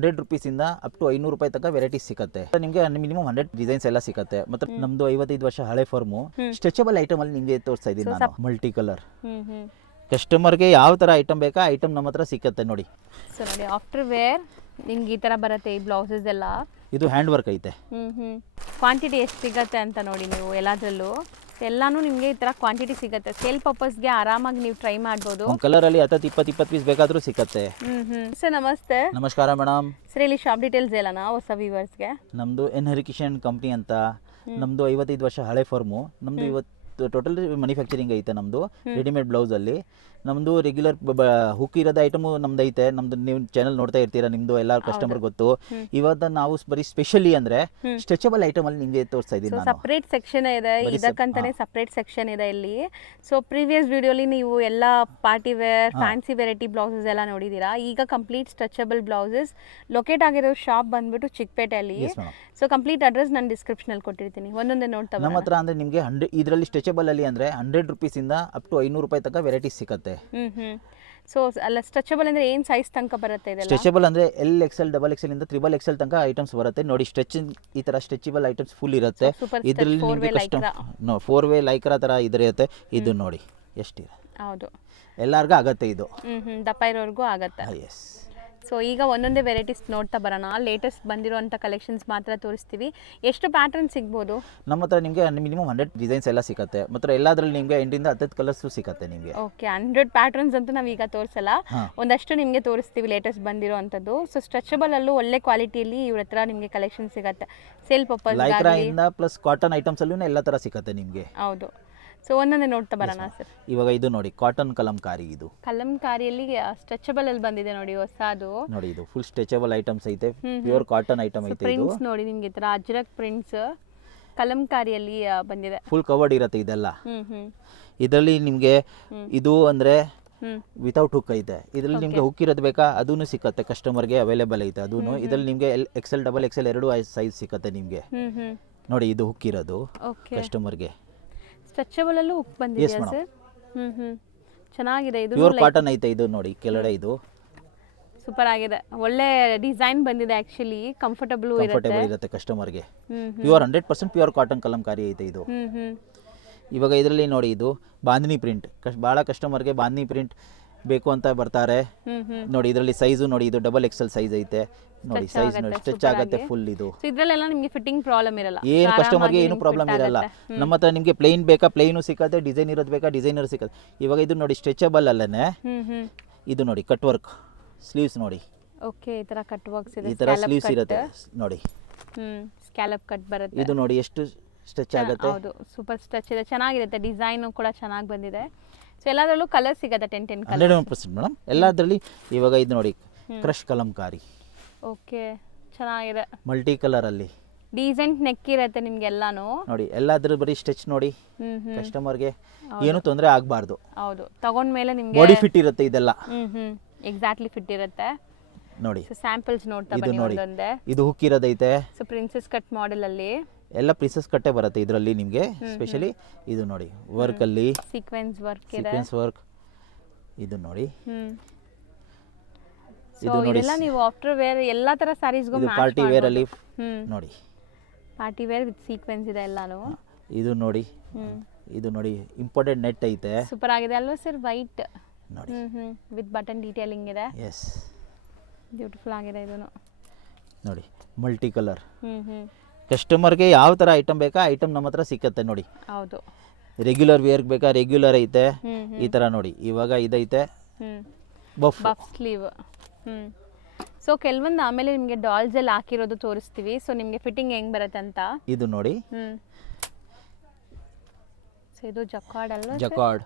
100 ರೂಪೀಸಿಂದ up to 500 ರೂಪಾಯಿ ತನಕ varieties ಸಿಗುತ್ತೆ. ನಿಮಗೆ ಮಿನಿಮಮ್ 100 ಡಿಸೈನ್ಸ್ ಎಲ್ಲ ಸಿಗುತ್ತೆ. ಮತ್ತೆ ನಮ್ದು 55 ವರ್ಷ ಹಳೆ ಫಾರ್ಮು ಸ್ಟ್ರೆಚಬಲ್ ಐಟಮ್ ಅಲ್ಲಿ ನಿಮಗೆ ತೋರಿಸ್ತಾ ಇದ್ದೀನಿ ನಾನು. ಮಲ್ಟಿ ಕಲರ್ ಕಸ್ಟಮರ್ಗೆ ಯಾವ ಥರ ಐಟಮ್ ಬೇಕಾ ಐಟಮ್ ನಮ್ಮ ಹತ್ರ ಸಿಕ್ಕತ್ತೆ ನೋಡಿ. ಸೊ ನೋಡಿ ಆಫ್ಟರ್ ವೇರ್ ನಿಮ್ಗೆ ಈ ಥರ ಬರುತ್ತೆ ಈ ಬ್ಲೌಸಸ್ ಎಲ್ಲ. ಇದು ಹ್ಯಾಂಡ್ ವರ್ಕ್ ಐತೆ. ಕ್ವಾಂಟಿಟಿ ಎಷ್ಟು ಸಿಗುತ್ತೆ ಅಂತ ನೋಡಿ ನೀವು ಎಲ್ಲದರಲ್ಲೂ ಎಲ್ಲಾನು ನಿಮಗೆ ಈ ಥರ ಕ್ವಾಂಟಿಟಿ ಸಿಗುತ್ತೆ. ಸೇಲ್ ಪರ್ಪಸ್ಗೆ ಆರಾಮಾಗಿ ನೀವು ಟ್ರೈ ಮಾಡ್ಬೋದು. ಕಲರಲ್ಲಿ 10-20 ಪೀಸ್ ಬೇಕಾದರೂ ಸಿಕ್ಕತ್ತೆ. ಸರ್ ನಮಸ್ತೆ. ನಮಸ್ಕಾರ ಮೇಡಮ್. ಸರ್ ಇಲ್ಲಿ ಶಾಪ್ ಡೀಟೇಲ್ಸ್ ಹೇಳೋಣ ಹೊಸ ವ್ಯೂವರ್ಸ್ಗೆ. ನಮ್ಮದು ಎನ್ಹರಿಕಿಷನ್ ಕಂಪ್ನಿ ಅಂತ. ನಮ್ಮದು 55 ವರ್ಷ ಹಳೆ ಫಾರ್ಮು. ನಮ್ಮದು ಇವತ್ತು ಟೋಟಲ್ ಮ್ಯಾನುಫ್ಯಾಕ್ಚರಿಂಗ್ ಐತೆ. ನಮ್ಮದು ರೆಡಿಮೇಡ್ ಬ್ಲೌಸಲ್ಲಿ ನಮ್ಮದು ರೆಗ್ಯುಲರ್ ಹುಕ್ ಇರೋದ ಐಟಮು ನಮ್ದು ಐತೆ. ನಮ್ದು ನೀವು ಚಾನಲ್ ನೋಡ್ತಾ ಇರ್ತೀರಾ, ನಿಮ್ಮದು ಎಲ್ಲ ಕಸ್ಟಮರ್ ಗೊತ್ತು. ಇವತ್ತು ನಾವು ಬರೀ ಸ್ಪೆಷಲಿ ಅಂದರೆ ಸ್ಟ್ರೆಚಬಲ್ ಐಟಮ್ ಅಲ್ಲಿ ನಿಮಗೆ ತೋರಿಸ್ತಾ ಇದ್ದೀನಿ ನಾನು. ಸಪ್ರೇಟ್ ಸೆಕ್ಷನ್ ಇದೆ, ಇದಕ್ಕಂತಾನೆ ಸಪ್ರೇಟ್ ಸೆಕ್ಷನ್ ಇದೆ ಇಲ್ಲಿ. ಸೊ ಪ್ರೀವಿಯಸ್ ವಿಡಿಯೋಲಿ ನೀವು ಎಲ್ಲ party wear fancy variety blouses ಎಲ್ಲ ನೋಡಿದ್ದೀರಾ. ಈಗ ಕಂಪ್ಲೀಟ್ ಸ್ಟ್ರೆಚಬಲ್ ಬ್ಲೌಸಸ್ ಲೊಕೇಟ್ ಆಗಿರೋ ಶಾಪ್ ಬಂದ್ಬಿಟ್ಟು ಚಿಕ್ಕಪೇಟೆಯಲ್ಲಿ. ಸೊ ಕಂಪ್ಲೀಟ್ ಅಡ್ರೆಸ್ ನಾನು ಡಿಸ್ಕ್ರಿಪ್ಷನಲ್ಲಿ ಕೊಟ್ಟಿರ್ತೀನಿ, ಒಂದೊಂದೇ ನೋಡ್ತಾ ನಮ್ಮ ಹತ್ರ. ಅಂದರೆ ನಿಮಗೆ 100 ಇದರಲ್ಲಿ ಸ್ಟ್ರೆಚಬಲ್ ಅಲ್ಲಿ ಅಂದರೆ 100 ರೂಪೀಸಿಂದ ಅಪ್ ಟು 500 ರೂಪಾಯಿ ತನಕ ವೆರೈಟೀಸ್ ಸಿಗುತ್ತೆ. ಸೊ ಅಲ್ಲ ಸ್ಟ್ರೆಚಬಲ್ ಅಂದ್ರೆ ಏನು ಸೈಜ್ ತನಕ ಬರುತ್ತೆ ಇದೆಲ್ಲ? ಸ್ಟ್ರೆಚಬಲ್ ಅಂದರೆ LXL, XXL ಇಂದ XXL ತನಕ ಐಟಮ್ಸ್ ಬರುತ್ತೆ ನೋಡಿ. ಈ ಥರ ಸ್ಟ್ರೆಚಬಲ್ ಐಟಮ್ಸ್ ಫುಲ್ ಇರುತ್ತೆ. ಇದರಲ್ಲಿ ನಿಮಗೆ ಕಸ್ಟಮ್ 4 ವೇ ಲೈಕ್ರಾ ಥರ ಇರುತ್ತೆ. ಇದು ನೋಡಿ ಎಷ್ಟಿದೆ. ಹೌದು, ಎಲ್ಲರಿಗೂ ಆಗತ್ತೆ ಇದು. ದಪ್ಪ ಇರೋರ್ಗೂ ಆಗತ್ತೆ. ಎಸ್. ಸೊ ಈಗ ಒಂದೊಂದೇ ವೆರೈಟೀಸ್ ನೋಡ್ತಾ ಬರೋಣ. ಲೇಟೆಸ್ಟ್ ಬಂದಿರುವಂಥ ಕಲೆಕ್ಷನ್ಸ್ ಮಾತ್ರ ತೋರಿಸ್ತೀವಿ. ಎಷ್ಟು ಪ್ಯಾಟರ್ನ್ ಸಿಗ್ಬೋದು ನಮ್ಮ ಹತ್ರ? ನಿಮಗೆ ಮಿನಿಮಮ್ 100 ಡಿಸೈನ್ಸ್ ಎಲ್ಲ ಸಿಗುತ್ತೆ. ಮತ್ತು ಎಲ್ಲದರಲ್ಲಿ ನಿಮಗೆ 8ರಿಂದ 10 ಕಲರ್ಸು ಸಿಗುತ್ತೆ ನಿಮಗೆ. ಓಕೆ, 100 ಪ್ಯಾಟರ್ನ್ಸ್ ಅಂತೂ ನಾವು ಈಗ ತೋರಿಸಲ್ಲ, ಒಂದಷ್ಟು ನಿಮಗೆ ತೋರಿಸ್ತೀವಿ ಲೇಟೆಸ್ಟ್ ಬಂದಿರುವಂಥದ್ದು. ಸೊ ಸ್ಟ್ರೆಚಬಲ್ ಅಲ್ಲೂ ಒಳ್ಳೆ ಕ್ವಾಲಿಟಿಯಲ್ಲಿ ಇವ್ರ ಹತ್ರ ನಿಮಗೆ ಕಲೆಕ್ಷನ್ ಸಿಗುತ್ತೆ. ಸೇಲ್ ಪರ್ಪಸ್ ಲೈಕ್ರಾ ಇಂದ ಪ್ಲಸ್ ಕಾಟನ್ ಐಟಮ್ಸ್ ಅಲ್ಲೂ ಎಲ್ಲ ಥರ ಸಿಗುತ್ತೆ ನಿಮಗೆ. ಹೌದು. ಸೊ ಒಂದೊಂದೇ ನೋಡ್ತಾ ಬರೋಣ ಸರ್. ಇವಾಗ ಇದು ನೋಡಿ ಕಾಟನ್ ಕಲಂಕಾರಿ. ಇದು ಕಲಂಕಾರಿಯಲ್ಲಿ ಸ್ಟ್ರೆಚಬಲ್ ಅಲ್ಲಿ ಬಂದಿದೆ ನೋಡಿ ಹೊಸದು. ನೋಡಿ ಇದು ಫುಲ್ ಸ್ಟ್ರೆಚಬಲ್ ಐಟಮ್ಸ್ ಐತೆ. ಪ್ಯೂರ್ ಕಾಟನ್ ಐಟಮ್ ಐತೆ. ಇದು ಪ್ರಿಂಟ್ಸ್ ನೋಡಿ ನಿಮಗೆ ಈ ತರ ಅಜ್ರಕ್ ಪ್ರಿಂಟ್ಸ್ ಕಲಂಕಾರಿಯಲ್ಲಿ ಬಂದಿದೆ. ಫುಲ್ ಕವರ್ಡ್ ಇರುತ್ತೆ ಇದೆಲ್ಲ. ಇದರಲ್ಲಿ ನಿಮಗೆ ಇದು ಅಂದ್ರೆ ವಿತೌಟ್ ಹುಕ್ ಐತೆ. ಇದರಲ್ಲಿ ನಿಮಗೆ ಹುಕ್ ಇರೋದು ಬೇಕಾ ಅದೂ ಸಿಕ್ಕತ್ತೆ. ಕಸ್ಟಮರ್ಗೆ ಅವೈಲೇಬಲ್ ಐತೆ ಅದೂ. ಇದರಲ್ಲಿ ನಿಮಗೆ XL, XXL ಎರಡು ಸೈಜ್ ಸಿಕ್ಕತ್ತೆ ನಿಮಗೆ. ನೋಡಿ ಇದು ಹುಕ್ ಇರೋದು ಕಸ್ಟಮರ್ಗೆ. ಸ್ಟ್ರೆಚಬಲ್ ಅಲ್ಲೂ ಹುಕ್ ಬಂದಿದೆ ಸರ್. ಚೆನ್ನಾಗಿದೆ. ಇದು ಪ್ಯೂರ್ ಕಾಟನ್ ಐತೆ. ಇದು ನೋಡಿ ಕೆಳಗಡೆ ಇದು ಸೂಪರ್ ಆಗಿದೆ. ಒಳ್ಳೆ ಡಿಸೈನ್ ಬಂದಿದೆ. ಆಕ್ಚುಲಿ ಕಂಫರ್ಟಬಲ್ ಇರುತ್ತೆ ಕಸ್ಟಮರ್ಗೆ. ಪ್ಯೂರ್ 100% ಪ್ಯೂರ್ ಕಾಟನ್ ಕಲಂಕಾರಿ ಐತೆ ಇದು. ಇವಾಗ ಇದರಲ್ಲಿ ನೋಡಿ ಇದು ಬಾಂದಿನಿ ಪ್ರಿಂಟ್. ಭಾಳ ಕಸ್ಟಮರ್ಗೆ ಬಾಂದಿನಿ ಪ್ರಿಂಟ್ ಬೇಕು ಅಂತ ಬರ್ತಾರೆ. ನೋಡಿ ಇದರಲ್ಲಿ ಸೈಜು ನೋಡಿ ಇದು XXL ಸೈಜ್ ಐತೆ. ನೋಡಿ ಸೈಜ್ ನೋಡಿ ಸ್ಟ್ರೆಚ್ ಆಗುತ್ತೆ ಫುಲ್. ಇದು ಇದರಲ್ಲೆಲ್ಲ ನಿಮಗೆ ಫಿಟ್ಟಿಂಗ್ ಪ್ರಾಬ್ಲಮ್ ಇರಲ್ಲ. ಏನು ಕಸ್ಟಮರ್ಗೆ ಏನು ಪ್ರಾಬ್ಲಮ್ ಇರಲ್ಲ. ನಮ್ಮ ಹತ್ರ ನಿಮಗೆ ಪ್ಲೈನ್ ಬೇಕಾ ಪ್ಲೈನು ಸಿಕ್ಕತ್ತೆ, ಡಿಸೈನ್ ಇರೋದು ಬೇಕಾ ಡಿಸೈನರ್ ಸಿಕ್ಕತ್ತೆ. ಇವಾಗ ಇದು ನೋಡಿ ಸ್ಟ್ರೆಚಬಲ್ ಅಲ್ಲೇ ಇದು ನೋಡಿ ಕಟ್ ವರ್ಕ್ ಸ್ಲೀವ್ಸ್ ನೋಡಿ. ಓಕೆ, ಈ ತರ ಕಟ್ ವರ್ಕ್ಸ್ ಇದೆ. ಈ ತರ ಸ್ಲೀವ್ಸ್ ಇರುತ್ತೆ ನೋಡಿ. ಸ್ಕ್ಯಾಲಪ್ ಕಟ್ ಬರುತ್ತೆ. ಇದು ನೋಡಿ ಎಷ್ಟು ಸ್ಟ್ರೆಚ್ ಆಗುತ್ತೆ. ಹೌದು, ಸೂಪರ್ ಸ್ಟ್ರೆಚ್ ಇದೆ. ಚೆನ್ನಾಗಿರುತ್ತೆ. ಡಿಸೈನ್ ಕೂಡ ಚೆನ್ನಾಗಿ ಬಂದಿದೆ. ಸೊ ಎಲ್ಲದರಲ್ಲೂ ಕಲರ್ ಸಿಗುತ್ತೆ 10 ಕಲರ್. 100% ಮೇಡಮ್ ಎಲ್ಲದರಲ್ಲಿ. ಇವಾಗ ಇದು ನೋಡಿ ಕ್ರಶ್ ಕಲಂಕಾರಿ. ಓಕೆ, ಚೆನ್ನಾಗಿದೆ. ಮಲ್ಟಿ ಕಲರ್ ಅಲ್ಲಿ ಡೀಸೆಂಟ್ ನೆಕ್ ಇರುತ್ತೆ ನಿಮ್ಗೆ ಎಲ್ಲಾನು ನೋಡಿ. ಎಲ್ಲಾದ್ರೂ ಬರೀ ಸ್ಟ್ರೆಚ್ ನೋಡಿ. ಕಸ್ಟಮರ್ಗೆ ಏನು ತೊಂದರೆ ಆಗಬಾರ್ದು. ಹೌದು, ತಗೊಂಡ್ಮೇಲೆ ನಿಮ್ಗೆ ಬಾಡಿ ಫಿಟ್ ಇರುತ್ತೆ ಇದೆಲ್ಲ. ಎಕ್ಸಾಕ್ಟ್ಲಿ ಫಿಟ್ ಇರುತ್ತೆ ನೋಡಿ. ಸೊ ಸ್ಯಾಂಪಲ್ಸ್ ನೋಡ್ತಾ ಬನ್ನಿ ಒಂದೊಂದೇ. ಇದು ಹುಕ್ ಇರೋದೈತೆ. ಸೊ ಪ್ರಿನ್ಸೆಸ್ ಕಟ್ ಮಾಡೆಲ್ ಅಲ್ಲಿ ಎಲ್ಲ ಪ್ರಿನ್ಸೆಸ್ ಕಟ್ಟೆ ಬರುತ್ತೆ ಇದರಲ್ಲಿ ನಿಮಗೆ. ಸ್ಪೆಷಲಿ ಇದು ನೋಡಿ ವರ್ಕ್ ಅಲ್ಲಿ ಸೀಕ್ವೆನ್ಸ್ ವರ್ಕ್ ಇದೆ. ಸೀಕ್ವೆನ್ಸ್ ವರ್ಕ್ ಇದು ನೋಡಿ. ಸೊ ಇದೆಲ್ಲ ನೀವು ಆಫ್ಟರ್ ವೇರ್ ಎಲ್ಲಾ ತರ ಸ್ಯಾರೀಸ್ ಗೂ ಮ್ಯಾಚ್ ಪಾರ್ಟಿ ವೇರ್ ಅಲ್ಲಿ ನೋಡಿ. ಪಾರ್ಟಿ ವೇರ್ ವಿತ್ ಸೀಕ್ವೆನ್ಸ್ ಇದೆ ಎಲ್ಲಾನು. ಇದು ನೋಡಿ. ಇದು ನೋಡಿ ಇಂಪೋರ್ಟೆಡ್ ನೆಟ್ ಐತೆ. ಸೂಪರ್ ಆಗಿದೆ ಅಲ್ವಾ ಸರ್? ವೈಟ್ ನೋಡಿ ವಿತ್ ಬಟನ್ ಡೀಟೇಲಿಂಗ್ ಇದೆ. ಎಸ್, ಬ್ಯೂಟಿಫುಲ್ ಆಗಿದೆ ಇದೂನು ನೋಡಿ. Multi colour. ಕಸ್ಟಮರ್ಗೆ ಯಾವ ಥರ ಐಟಮ್ ಬೇಕಾ ಐಟಮ್ ನಮ್ಮ ಹತ್ರ ಸಿಕ್ಕತ್ತೆ ನೋಡಿ. ಹೌದು, ರೆಗ್ಯುಲರ್ ವೇರ್ಗೆ ಬೇಕಾ ರೆಗ್ಯುಲರ್ ಐತೆ. ಈ ಥರ ನೋಡಿ. ಇವಾಗ ಇದೈತೆ ಬಫ್ ಸ್ಲೀವ್. ಸೊ ಕೆಲವೊಂದು ಆಮೇಲೆ ನಿಮಗೆ ಡಾಲ್ಸ್ ಅಲ್ಲಿ ಹಾಕಿರೋದು ತೋರಿಸ್ತೀವಿ. ಸೊ ನಿಮಗೆ ಫಿಟ್ಟಿಂಗ್ ಹೆಂಗ್ ಬರುತ್ತೆ ಅಂತ. ಇದು ನೋಡಿ. ಸೊ ಇದು ಜಕಾರ್ಡ್ ಅಲ್ವಾ? ಜಕಾರ್ಡ್.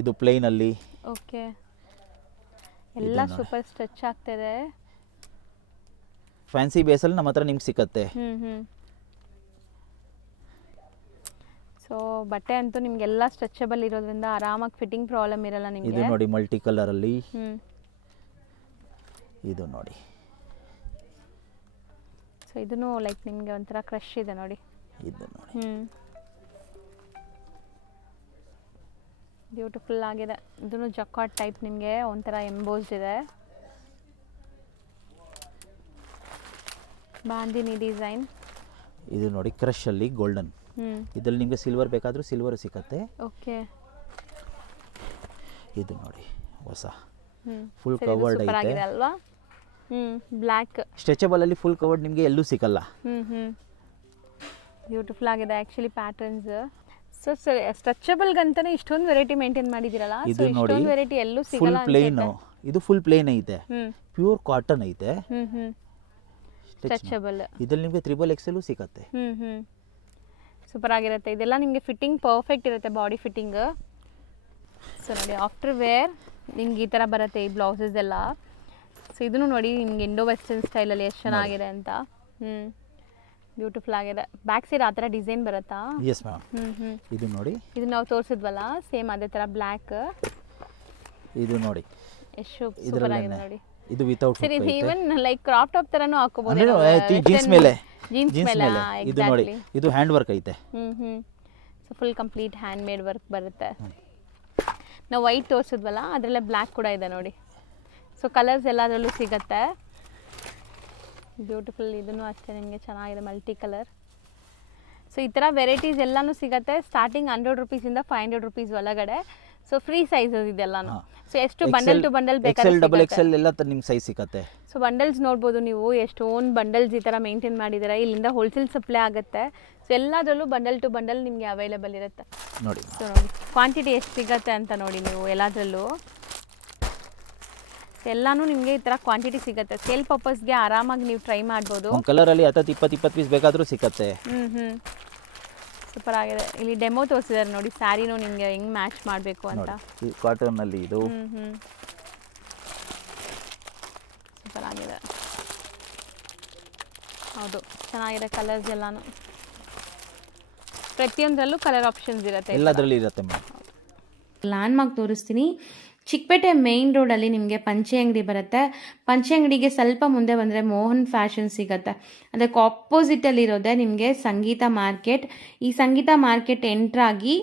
ಇದು ಪ್ಲೇನ್ ಅಲ್ಲಿ. ಓಕೆ, ಎಲ್ಲ ಸೂಪರ್ ಸ್ಟ್ರೆಚ್ ಆಗ್ತಿದೆ. ಫ್ಯಾನ್ಸಿ ಬೇಸಲ್ಲಿ ನಮ್ಮ ಹತ್ರ ನಿಮ್ಗೆ ಸಿಕ್ಕತ್ತೆ. ಸೊ ಬಟ್ಟೆ ಅಂತೂ ನಿಮಗೆಲ್ಲ ಸ್ಟ್ರೆಚಬಲ್ ಇರೋದ್ರಿಂದ ಆರಾಮಾಗಿ ಫಿಟ್ಟಿಂಗ್ ಪ್ರಾಬ್ಲಮ್ ಇರಲ್ಲ ನಿಮಗೆ. ಇದು ನೋಡಿ ಮಲ್ಟಿ ಕಲರ್ ಅಲ್ಲಿ. ಇದು ನೋಡಿ. ಸೊ ಇದನ್ನು ಲೈಕ್ ನಿಮಗೆ ಒಂಥರ ಕ್ರಶ್ ಇದೆ ನೋಡಿ. ಇದು ನೋಡಿ. ಬ್ಯೂಟಿಫುಲ್ ಆಗಿದೆ. ಇದನ್ನು ಜಕಾರ್ಡ್ ಟೈಪ್ ನಿಮಗೆ ಒಂಥರ ಎಂಬೋಸ್ಡ್ ಇದೆ. ಬಾಂದಿನಿ ಡಿಸೈನ್. ಇದು ನೋಡಿ ಕ್ರಷಲ್ಲಿ ಗೋಲ್ಡನ್. ಇದರಲ್ಲಿ ನಿಮಗೆ ಸಿಲ್ವರ್ ಬೇಕಾದರೂ ಸಿಲ್ವರ್ ಸಿಕ್ಕತ್ತೆ. ಓಕೆ. ಇದು ನೋಡಿ ಹೊಸ ಫುಲ್ ಕವರ್ಡ್ ಐತೆ ಅಲ್ವಾ. ಬ್ಲ್ಯಾಕ್ ಸ್ಟ್ರೆಚಬಲ್ ಅಲ್ಲಿ ಫುಲ್ ಕವರ್ಡ್ ನಿಮಗೆ ಎಲ್ಲೂ ಸಿಕ್ಕಲ್ಲ. ಬ್ಯೂಟಿಫುಲ್ ಆಗಿದೆ ಆ್ಯಕ್ಚುಲಿ ಪ್ಯಾಟರ್ನ್ಸ್. ಸೊ ಸರ್ ಸ್ಟ್ರೆಚಬಲ್ಗಂತಾನೆ ಇಷ್ಟೊಂದು ವೆರೈಟಿ ಮೇಂಟೈನ್ ಮಾಡಿದ್ದೀರಲ್ಲ. ಇದು ನೋಡಿ ವೆರೈಟಿ ಎಲ್ಲೂ ಫುಲ್ ಸಿಗಲ್ಲ ಪ್ಲೇನ್. ಇದು ಫುಲ್ ಪ್ಲೇನ್ ಐತೆ, ಪ್ಯೂರ್ ಕಾಟನ್ ಐತೆ, ಸ್ಟ್ರೆಚಬಲ್. ಇದ್ರಲ್ಲಿ ನಿಮಗೆ 3XL ಸಿಕ್ಕತ್ತೆ. ಸೂಪರ್ ಆಗಿರುತ್ತೆ. ಇದೆಲ್ಲ ನಿಮಗೆ ಫಿಟ್ಟಿಂಗ್ ಪರ್ಫೆಕ್ಟ್ ಇರುತ್ತೆ, ಬಾಡಿ ಫಿಟ್ಟಿಂಗ್. ಸೊ ನೋಡಿ ಆಫ್ಟರ್ ವೇರ್ ನಿಮ್ಗೆ ಈ ಥರ ಬರುತ್ತೆ ಈ ಬ್ಲೌಸಸ್ ಎಲ್ಲ. ಸೊ ಇದನ್ನು ನೋಡಿ ನಿಮ್ಗೆ ಇಂಡೋ ವೆಸ್ಟರ್ನ್ ಸ್ಟೈಲಲ್ಲಿ ಎಷ್ಟು ಚೆನ್ನಾಗಿದೆ ಅಂತ. ಬ್ಯೂಟಿಫುಲ್ ಆಗಿದೆ. ಬ್ಯಾಕ್ ಸೈಡ್ ಆ ಥರ ಡಿಸೈನ್ ಬರುತ್ತಾ? Yes ma'am. ಇದು ನೋಡಿ, ಇದು ನಾವು ತೋರಿಸಿದ್ವಲ್ಲ ಸೇಮ್ ಅದೇ ಥರ ಬ್ಲ್ಯಾಕ್. ಇದು ನೋಡಿ ಎಷ್ಟು ಸೂಪರ್ ಆಗಿದೆ ನೋಡಿ. ಇದು ವಿತೌಟ್ ಸರಿ, ಈವನ್ ಲೈಕ್ ಕ್ರಾಪ್ ಟಾಪ್ ತರನೂ ಹಾಕೋಬಹುದು ಜೀನ್ಸ್ ಮೇಲೆ. ಜೀನ್ಸ್ ಮೇಲೆ. ಇದು ನೋಡಿ, ಇದು ಹ್ಯಾಂಡ್ ವರ್ಕ್ ಐತೆ. So full complete hand made work ಬರುತ್ತೆ. ನಾವು ವೈಟ್ ತೋರಿಸಿದ್ವಲ್ಲ ಅದರಲ್ಲೇ ಬ್ಲ್ಯಾಕ್ ಕೂಡ ಇದೆ ನೋಡಿ. ಸೊ ಕಲರ್ಸ್ ಎಲ್ಲದರಲ್ಲೂ ಸಿಗತ್ತೆ. ಬ್ಯೂಟಿಫುಲ್. ಇದನ್ನು ಅಷ್ಟೇ ನಿಮಗೆ ಚೆನ್ನಾಗಿದೆ, ಮಲ್ಟಿ ಕಲರ್. ಸೊ ಈ ಥರ ವೆರೈಟೀಸ್ ಎಲ್ಲನೂ ಸಿಗುತ್ತೆ. ಸ್ಟಾರ್ಟಿಂಗ್ 100 ರೂಪೀಸಿಂದ 500 ರೂಪೀಸ್ ಒಳಗಡೆ. ಸೊ ಫ್ರೀ ಸೈಜಸ್ ಇದೆಲ್ಲಾನು. ಸೊ ಎಷ್ಟು ಬಂಡಲ್ ಟು ಬಂಡಲ್ ಬೇಕಾದ್ರೆ XL ಎಲ್ಲ ನಿಮ್ಗೆ ಸೈಜ್ ಸಿಕ್ಕತ್ತೆ. ಸೊ ಬಂಡಲ್ಸ್ ನೋಡ್ಬೋದು ನೀವು, ಎಷ್ಟೊಂದು ಬಂಡಲ್ಸ್ ಈ ಥರ ಮೇಂಟೈನ್ ಮಾಡಿದ್ದೀರಾ. ಇಲ್ಲಿಂದ ಹೋಲ್ಸೇಲ್ ಸಪ್ಲೈ ಆಗುತ್ತೆ. ಸೊ ಎಲ್ಲದರಲ್ಲೂ ಬಂಡಲ್ ಟು ಬಂಡಲ್ ನಿಮಗೆ ಅವೈಲೇಬಲ್ ಇರುತ್ತೆ ನೋಡಿ. ಸೊ ನೋಡಿ ಕ್ವಾಂಟಿಟಿ ಎಷ್ಟು ಸಿಗುತ್ತೆ ಅಂತ ನೋಡಿ ನೀವು ಎಲ್ಲದರಲ್ಲೂ. ಎಲ್ಲಾನು ನಿಮಗೆ ಈ ಥರ ಕ್ವಾಂಟಿಟಿ ಸಿಗುತ್ತೆ. ಸೇಲ್ ಪರ್ಪಸ್ಗೆ ಆರಾಮಾಗಿ ನೀವು ಟ್ರೈ ಮಾಡ್ಬೋದು. ಒಂದು ಕಲರಲ್ಲಿ 20 ಪೀಸ್ ಬೇಕಾದರೂ ಸಿಕ್ಕತ್ತೆ. ಸೂಪರ್ ಆಗಿದೆ. ಇಲ್ಲಿ ಡೆಮೋ ತೋರಿಸಿದ್ದಾರೆ ನೋಡಿ, ಸ್ಯಾರಿನೂ ನಿಮಗೆ ಹೆಂಗೆ ಮ್ಯಾಚ್ ಮಾಡಬೇಕು ಅಂತ. ಕಾಟನ್ನಲ್ಲಿ ಇದು ಸೂಪರ್ ಆಗಿದೆ. ಹೌದು, ಚೆನ್ನಾಗಿದೆ. ಕಲರ್ಸ್ ಎಲ್ಲಾನು ಪ್ರತಿಯೊಂದರಲ್ಲೂ ಕಲರ್ ಆಪ್ಷನ್ಸ್ ಇರುತ್ತೆ, ಎಲ್ಲದರಲ್ಲಿ ಇರುತ್ತೆ. ಲ್ಯಾಂಡ್ ಮಾರ್ಕ್ ತೋರಿಸ್ತೀನಿ. ಚಿಕ್ಕಪೇಟೆ ಮೇನ್ ರೋಡಲ್ಲಿ ನಿಮಗೆ ಪಂಚೆ ಅಂಗಡಿ ಬರುತ್ತೆ. ಪಂಚೆ ಅಂಗಡಿಗೆ ಸ್ವಲ್ಪ ಮುಂದೆ ಬಂದರೆ ಮೋಹನ್ ಫ್ಯಾಷನ್ ಸಿಗುತ್ತೆ. ಅದಕ್ಕೆ ಆಪೋಸಿಟಲ್ಲಿರೋದೆ ನಿಮಗೆ ಸಂಗೀತ ಮಾರ್ಕೆಟ್. ಈ ಸಂಗೀತ ಮಾರ್ಕೆಟ್ ಎಂಟ್ರಾಗಿ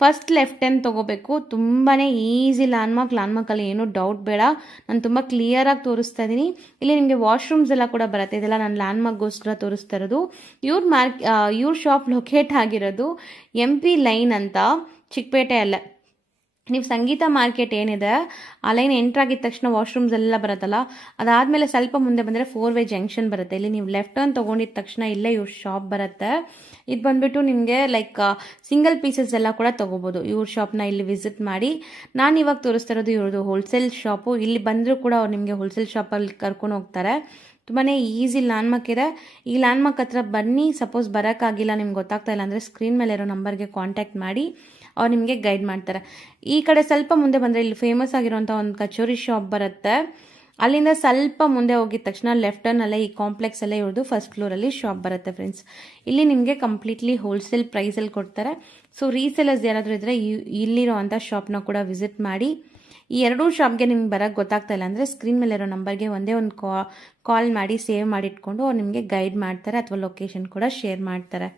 ಫಸ್ಟ್ ಲೆಫ್ಟ್ ಹ್ಯಾಂಡ್ ತೊಗೋಬೇಕು. ತುಂಬಾ ಈಸಿ ಲ್ಯಾಂಡ್ಮಾರ್ಕಲ್ಲಿ ಏನೂ ಡೌಟ್ ಬೇಡ. ನಾನು ತುಂಬ ಕ್ಲಿಯರಾಗಿ ತೋರಿಸ್ತಾ ಇದ್ದೀನಿ. ಇಲ್ಲಿ ನಿಮಗೆ ವಾಶ್ರೂಮ್ಸ್ ಎಲ್ಲ ಕೂಡ ಬರುತ್ತೆ. ಇದೆಲ್ಲ ನಾನು ಲ್ಯಾಂಡ್ಮಾರ್ಕ್ಗೋಸ್ಕರ ತೋರಿಸ್ತಾ ಇರೋದು. ಇವ್ರ ಶಾಪ್ ಲೊಕೇಟ್ ಆಗಿರೋದು MP ಲೈನ್ ಅಂತ, ಚಿಕ್ಕಪೇಟೆಯಲ್ಲೇ. ನೀವು ಸಂಗೀತ ಮಾರ್ಕೆಟ್ ಏನಿದೆ ಆ ಲೈನ್ ಎಂಟ್ರಾಗಿದ್ದ ತಕ್ಷಣ ವಾಶ್ರೂಮ್ಸ್ ಎಲ್ಲ ಬರುತ್ತಲ್ಲ, ಅದಾದಮೇಲೆ ಸ್ವಲ್ಪ ಮುಂದೆ ಬಂದರೆ 4 ವೇ ಜಂಕ್ಷನ್ ಬರುತ್ತೆ. ಇಲ್ಲಿ ನೀವು ಲೆಫ್ಟ್ ಟರ್ನ್ ತೊಗೊಂಡಿದ್ದ ತಕ್ಷಣ ಇಲ್ಲೇ ಇವ್ರ ಶಾಪ್ ಬರುತ್ತೆ. ಇದು ಬಂದುಬಿಟ್ಟು ನಿಮಗೆ ಲೈಕ್ ಸಿಂಗಲ್ ಪೀಸಸ್ ಎಲ್ಲ ಕೂಡ ತೊಗೋಬೋದು. ಇವ್ರ ಶಾಪ್ನ ಇಲ್ಲಿ ವಿಸಿಟ್ ಮಾಡಿ. ನಾನು ಇವಾಗ ತೋರಿಸ್ತಾ ಇರೋದು ಇವ್ರದ್ದು ಹೋಲ್ಸೇಲ್ ಶಾಪು. ಇಲ್ಲಿ ಬಂದರೂ ಕೂಡ ಅವ್ರು ನಿಮಗೆ ಹೋಲ್ಸೇಲ್ ಶಾಪಲ್ಲಿ ಕರ್ಕೊಂಡು ಹೋಗ್ತಾರೆ. ತುಂಬಾ ಈಸಿ ಲ್ಯಾಂಡ್ಮಾರ್ಕ್ ಇದೆ. ಈ ಲ್ಯಾಂಡ್ಮಾರ್ಕ್ ಹತ್ರ ಬನ್ನಿ. ಸಪೋಸ್ ಬರೋಕ್ಕಾಗಿಲ್ಲ, ನಿಮ್ಗೆ ಗೊತ್ತಾಗ್ತಾ ಇಲ್ಲ ಅಂದರೆ ಸ್ಕ್ರೀನ್ ಮೇಲೆ ಇರೋ ನಂಬರ್ಗೆ ಕಾಂಟ್ಯಾಕ್ಟ್ ಮಾಡಿ, ಅವ್ರು ನಿಮಗೆ ಗೈಡ್ ಮಾಡ್ತಾರೆ. ಈ ಕಡೆ ಸ್ವಲ್ಪ ಮುಂದೆ ಬಂದರೆ ಇಲ್ಲಿ ಫೇಮಸ್ ಆಗಿರುವಂಥ ಒಂದು ಕಚೋರಿ ಶಾಪ್ ಬರುತ್ತೆ. ಅಲ್ಲಿಂದ ಸ್ವಲ್ಪ ಮುಂದೆ ಹೋಗಿದ ತಕ್ಷಣ ಲೆಫ್ಟ್ ಟರ್ನಲ್ಲೇ ಈ ಕಾಂಪ್ಲೆಕ್ಸ್ ಎಲ್ಲ ಇವ್ರದ್ದು ಫಸ್ಟ್ ಫ್ಲೋರಲ್ಲಿ ಶಾಪ್ ಬರುತ್ತೆ ಫ್ರೆಂಡ್ಸ್. ಇಲ್ಲಿ ನಿಮಗೆ ಕಂಪ್ಲೀಟ್ಲಿ ಹೋಲ್ಸೇಲ್ ಪ್ರೈಸಲ್ಲಿ ಕೊಡ್ತಾರೆ. ಸೊ ರೀಸೇಲರ್ಸ್ ಯಾರಾದರೂ ಇದ್ದರೆ ಇಲ್ಲಿರೋ ಅಂಥ ಶಾಪ್ನ ಕೂಡ ವಿಸಿಟ್ ಮಾಡಿ. ಈ ಎರಡೂ ಶಾಪ್ಗೆ ನಿಮ್ಗೆ ಬರೋಕ್ಕೆ ಗೊತ್ತಾಗ್ತಾ ಇಲ್ಲ ಅಂದರೆ ಸ್ಕ್ರೀನ್ ಮೇಲೆ ಇರೋ ನಂಬರ್ಗೆ ಒಂದೇ ಒಂದು ಕಾಲ್ ಮಾಡಿ ಸೇವ್ ಮಾಡಿ ಇಟ್ಕೊಂಡು ಅವ್ರು ನಿಮಗೆ ಗೈಡ್ ಮಾಡ್ತಾರೆ ಅಥವಾ ಲೊಕೇಶನ್ ಕೂಡ ಶೇರ್ ಮಾಡ್ತಾರೆ.